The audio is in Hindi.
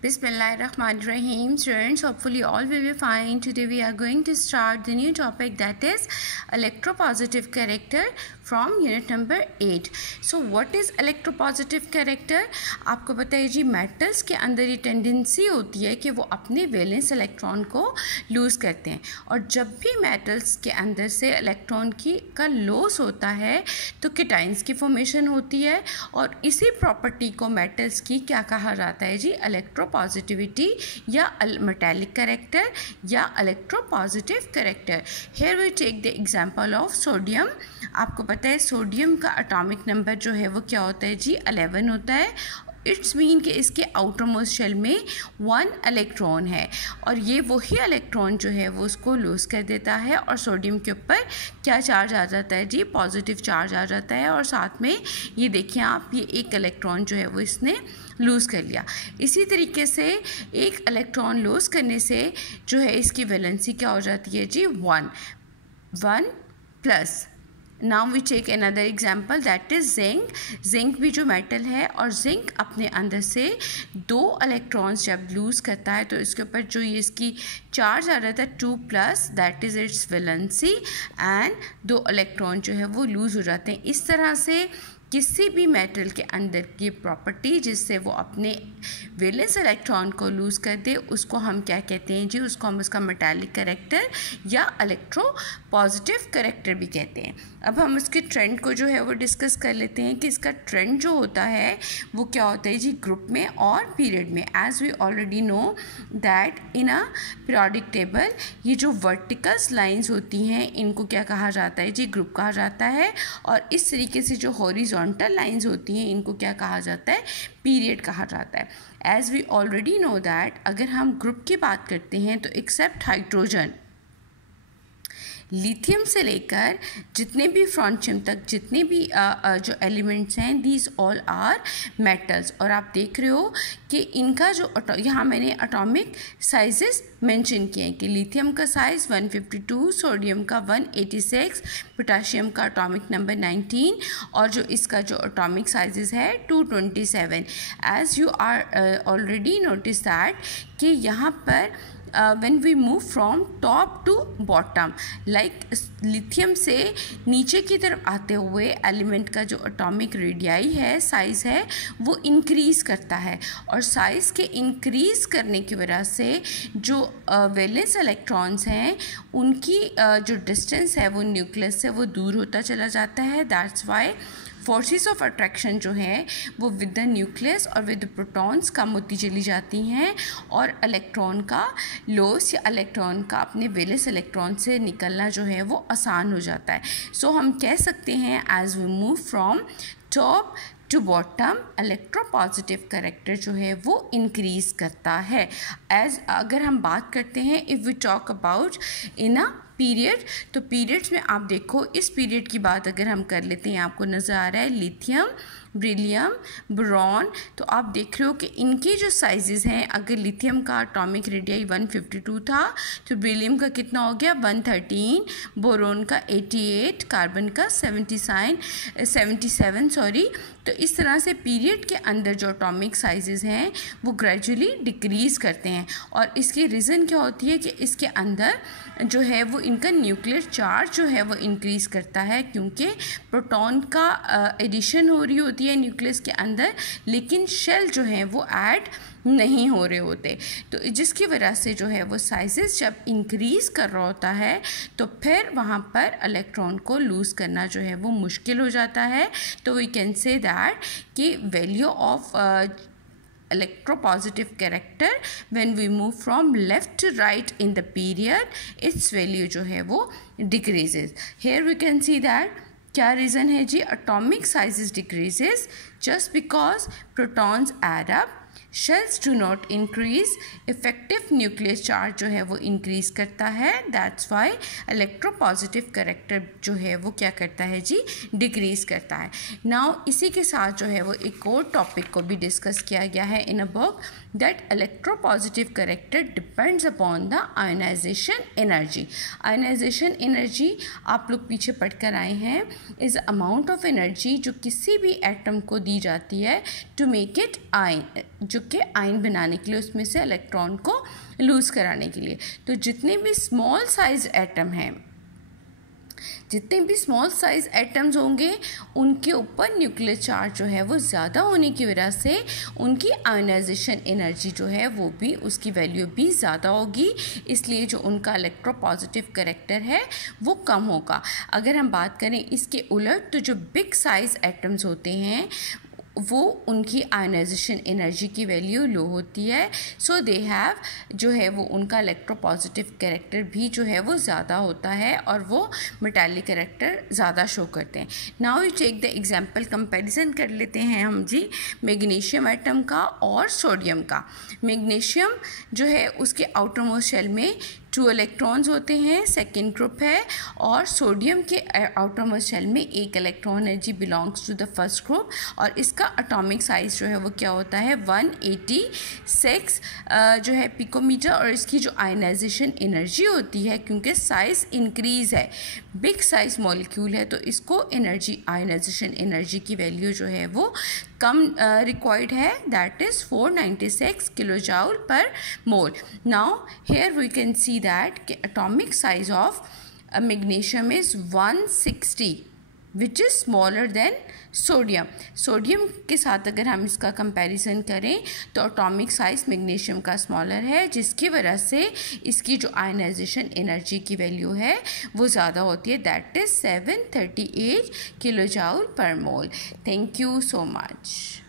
Bismillahirrahmanirrahim. Students, hopefully all will be fine. Today we are going to start the new topic, that is electropositive character from unit number 8. So what is electropositive character? आपको पता है जी, मेटल्स के अंदर ये टेंडेंसी होती है कि वो अपने वैलेंस इलेक्ट्रॉन को लूज़ करते हैं, और जब भी मेटल्स के अंदर से इलेक्ट्रॉन का लॉस होता है तो केटाइंस की फॉर्मेशन होती है, और इसी प्रॉपर्टी को मेटल्स की क्या कहा जाता है जी? इलेक्ट्रोपॉजिटिविटी या मेटालिक कैरेक्टर या electropositive character. Here we take the example of sodium. आपको पता है सोडियम का एटॉमिक नंबर जो है वो क्या होता है जी? 11 होता है. इट्स मीन कि इसके आउटर मोस्ट शेल में 1 इलेक्ट्रॉन है, और ये वही इलेक्ट्रॉन जो है वो उसको लूज़ कर देता है, और सोडियम के ऊपर क्या चार्ज आ जाता है जी? पॉजिटिव चार्ज आ जाता है, और साथ में ये देखिए आप, ये एक इलेक्ट्रॉन जो है वो इसने लूज़ कर लिया. इसी तरीके से एक इलेक्ट्रॉन लूज़ करने से जो है इसकी वैलेंसी क्या हो जाती है जी? 1 plus. Now we take another example, that is zinc. Zinc भी जो मेटल है, और जिंक अपने अंदर से 2 इलेक्ट्रॉन्स जब लूज़ करता है तो इसके ऊपर जो ये इसकी चार्ज आ रहा था 2 plus, that is it's valency, and 2 electron जो है वो लूज़ हो जाते हैं. इस तरह से किसी भी मेटल के अंदर की प्रॉपर्टी जिससे वो अपने वैलेंस इलेक्ट्रॉन को लूज़ कर दे, उसको हम क्या कहते हैं जी? उसको हम उसका मेटालिक कैरेक्टर या इलेक्ट्रो पॉजिटिव कैरेक्टर भी कहते हैं. अब हम इसके ट्रेंड को जो है वो डिस्कस कर लेते हैं कि इसका ट्रेंड जो होता है वो क्या होता है जी? ग्रुप में और पीरियड में. As we already know that in a periodic table ये जो वर्टिकल्स लाइंस होती हैं इनको क्या कहा जाता है जी? ग्रुप कहा जाता है, और इस तरीके से जो हॉरिजॉन्टल लाइंस होती हैं इनको क्या कहा जाता है? पीरियड कहा जाता है. As we already know that अगर हम ग्रुप की बात करते हैं तो एक्सेप्ट हाइड्रोजन, लिथियम से लेकर जितने भी फ्रॉन्शियम तक जितने भी जो एलिमेंट्स हैं, दीज ऑल आर मेटल्स. और आप देख रहे हो कि इनका जो यहाँ मैंने एटॉमिक साइजेस मेंशन किए हैं कि लिथियम का साइज़ 152, सोडियम का 186, पोटाशियम का एटॉमिक नंबर 19, और जो इसका जो एटॉमिक साइजेस है 227. As you are already notice that कि यहाँ पर when we move from top to bottom, like lithium से नीचे की तरफ आते हुए एलिमेंट का जो एटॉमिक रेडियाई है, साइज़ है, वो इंक्रीज़ करता है, और साइज़ के इंक्रीज़ करने की वजह से जो वैलेंस इलेक्ट्रॉन्स हैं उनकी जो डिस्टेंस है वो न्यूक्लियस से वो दूर होता चला जाता है. That's why forces of attraction जो है वो विद द न्यूक्लियस और विद द प्रोटॉन्स कम होती चली जाती हैं, और इलेक्ट्रॉन का लॉस या इलेक्ट्रॉन का अपने वैलेंस इलेक्ट्रॉन से निकलना जो है वो आसान हो जाता है. सो हम कह सकते हैं as we move from top to bottom electropositive character जो है वो इंक्रीज़ करता है. एज अगर हम बात करते हैं, if we talk about in a period, तो पीरियड्स में आप देखो, इस पीरियड की बात अगर हम कर लेते हैं, आपको नज़र आ रहा है लिथियम, बेरिलियम, बोरॉन. तो आप देख रहे हो कि इनके जो साइजेस हैं, अगर लिथियम का एटॉमिक रेडियाई 152 था तो बेरिलियम का कितना हो गया? 113, बोरॉन का 88, कार्बन का 77 सॉरी. तो इस तरह से पीरियड के अंदर जो एटॉमिक साइजेस हैं वो ग्रेजुअली डिक्रीज़ करते हैं, और इसकी रीज़न क्या होती है कि इसके अंदर जो है वो इनका न्यूक्लियर चार्ज जो है वो इंक्रीज़ करता है, क्योंकि प्रोटॉन का एडिशन हो रही होती है न्यूक्लियस के अंदर, लेकिन शेल जो है वो ऐड नहीं हो रहे होते. तो जिसकी वजह से जो है वो साइजेस जब इंक्रीज़ कर रहा होता है तो फिर वहाँ पर इलेक्ट्रॉन को लूज़ करना जो है वो मुश्किल हो जाता है. तो वी कैन से दैट कि value of electropositive character when we move from left to right in the period, its value जो है वो decreases. Here we can see that क्या रीज़न है जी? atomic sizes decreases just because protons add up, shells do not increase, effective nucleus charge जो है वो इंक्रीज़ करता है. दैट्स वाई इलेक्ट्रोपॉजिटिव कैरेक्टर जो है वो क्या करता है जी? डिक्रीज़ करता है. नाउ इसी के साथ जो है वो एक और टॉपिक को भी डिस्कस किया गया है in a book, that electropositive character depends upon the ionisation energy. Ionisation energy आप लोग पीछे पढ़कर आए हैं, इज़ अमाउंट ऑफ एनर्जी जो किसी भी एटम को दी जाती है टू मेक इट आयन जो कि आयन बनाने के लिए उसमें से इलेक्ट्रॉन को लूज़ कराने के लिए। तो जितने भी स्मॉल साइज एटम हैं, जितने भी स्मॉल साइज एटम्स होंगे उनके ऊपर न्यूक्लियर चार्ज जो है वो ज़्यादा होने की वजह से उनकी आयनाइजेशन एनर्जी जो है वो भी, उसकी वैल्यू भी ज़्यादा होगी, इसलिए जो उनका इलेक्ट्रोपॉजिटिव कैरेक्टर है वो कम होगा। अगर हम बात करें इसके उलट, तो जो बिग साइज एटम्स होते हैं वो उनकी आयनाइजेशन एनर्जी की वैल्यू लो होती है, सो दे हैव जो है वो उनका इलेक्ट्रोपॉजिटिव कैरेक्टर भी जो है वो ज़्यादा होता है और वो मेटालिक कैरेक्टर ज़्यादा शो करते हैं। Now you take the example, comparison कर लेते हैं हम जी मैग्नीशियम एटम का और सोडियम का। मैग्नीशियम जो है उसके आउटर मोस्ट शेल में 2 इलेक्ट्रॉन्स होते हैं, सेकेंड ग्रुप है, और सोडियम के आउटर मोस्ट शेल में 1 electron energy belongs to the first group, और इसका एटॉमिक साइज जो है वो क्या होता है 186 जो है पिकोमीटर, और इसकी जो आयनाइजेशन एनर्जी होती है, क्योंकि साइज इंक्रीज है, बिग साइज मॉलिक्यूल है, तो इसको एनर्जी, आयनाइजेशन एनर्जी की वैल्यू जो है वो कम रिक्वायर्ड है, that is 496 kilojoule per mole. Now here we can see that atomic size of magnesium is 160 which is smaller than sodium. Sodium के साथ अगर हम इसका कंपैरिजन करें तो एटॉमिक साइज मैग्नीशियम का स्मॉलर है, जिसकी वजह से इसकी जो आयनाइजेशन एनर्जी की वैल्यू है वो ज़्यादा होती है, that is 738 kilojoule per mole. Thank you so much.